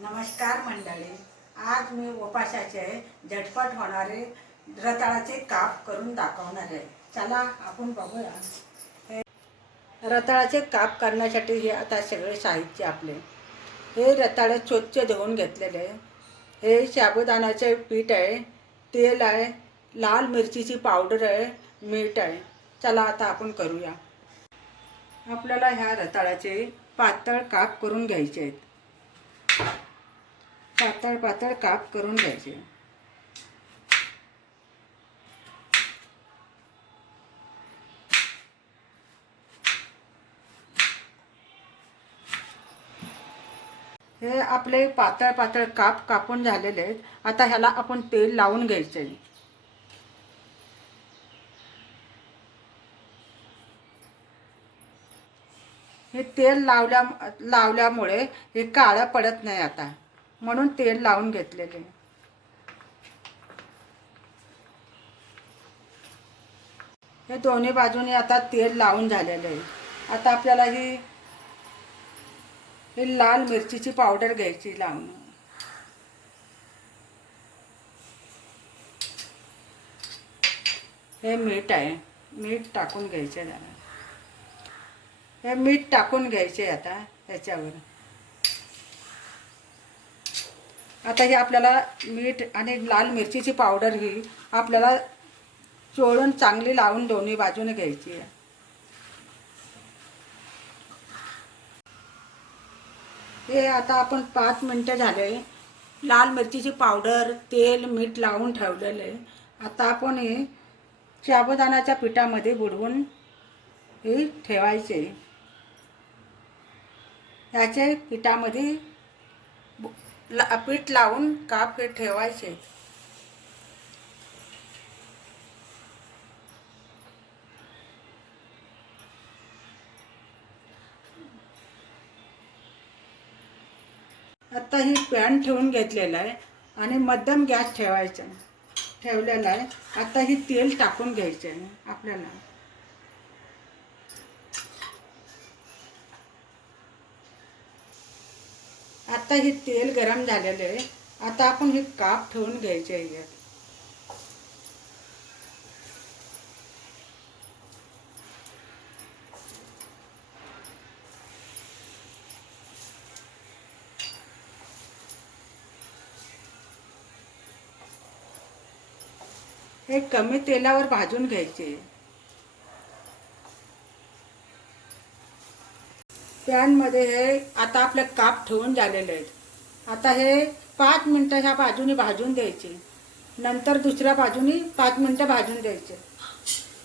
नमस्कार मंडळी, आज मी उपासाचे झटपट होणारे रताळाचे काप करून दाखवणार आहे. चला आपण बघूया. रताळाचे काप करण्यासाठी हे आता सगळे साहित्य आपले. हे रताळे स्वच्छ धुवून घेतलेले. हे साबुदाण्याचे पीठ आहे, तेल आहे, लाल मिरचीची पावडर आहे, मीठ आहे. चला आता आपण करूया. आपल्याला ह्या रताळाचे पातळ काप करून घ्यायचे आहेत. पातळ पातळ काप करून घ्यायचे. हे आपले पातळ पातळ काप कापून झालेले आहेत. आता ह्याला आपण तेल लावून घ्यायचे. हे तेल लावल्यामुळे हे काळं पडत नाही आता, म्हणून तेल लावून घेतलेले. हे दोन्ही बाजूने आता तेल लावून झालेले आहे. आता आपल्याला ही लाल मिरचीची पावडर घ्यायची लावून. हे मीठ आहे, मीठ टाकून घ्यायचे जरा. हे मीठ टाकून घ्यायचे आता ह्याच्यावर. आता हे आपल्याला मीठ आणि लाल मिरचीची पावडर ही आपल्याला चोळून चांगली लावून दोन्ही बाजूने घ्यायची आहे. हे आता आपण 5 मिनटं झाले. लाल मिरचीची पावडर, तेल, मीठ लावून ठेवलेले. आता आपण हे साबुदाण्याच्या पिठामध्ये बुडवून हे ठेवायचे. ह्याचे पिठामध्ये पीठ लावून काप हे ठेवायचे. आता ही पॅन ठेवून घेतलेला आहे आणि मध्यम गॅस ठेवलेला आहे. आता ही तेल टाकून घ्यायचे आहे आपल्याला. आता हे तेल गरम झालेले आहे. आता आपण हे काप ठेवून घ्यायचे आहे. हे कमी तेलावर भाजून घ्यायचे. पॅनमध्ये हे आता आपले काप ठेवून झालेले आहेत. आता हे 5 मिनटं ह्या बाजूने भाजून द्यायचे. नंतर दुसऱ्या बाजूने 5 मिनटं भाजून द्यायचे.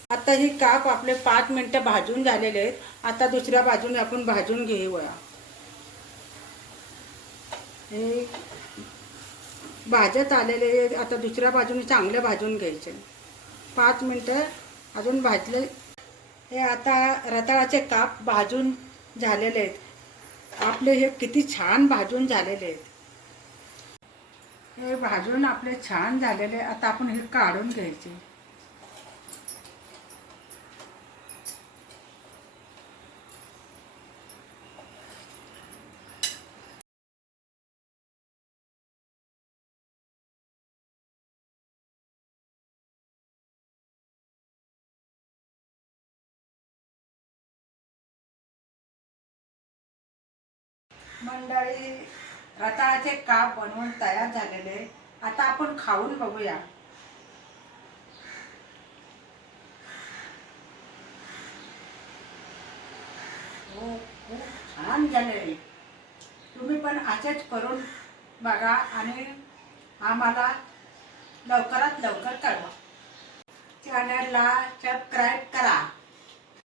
आता ही काप आपले 5 मिनटं भाजून झालेले आहेत. आता दुसऱ्या बाजूने आपण भाजून घेऊया. हे भाजत आलेले. आता दुसऱ्या बाजूने चांगले भाजून घ्यायचे. 5 मिनटं अजून भाजले. हे आता रताळाचे काप भाजून झालेले आहेत. आपले हे किती छान भाजून झालेले आहेत. हे भाजून आपले छान झालेले. आता आपण हे काढून घ्यायचे. मंडळी, रताळाचे काप बनवून तयार झालेले. आता आपण खाऊन बघूया. हो, खूप छान झाले. तुम्ही पण असेच करून बघा आणि आम्हाला लवकरात लवकर कळवा. चॅनलला सबस्क्राईब करा.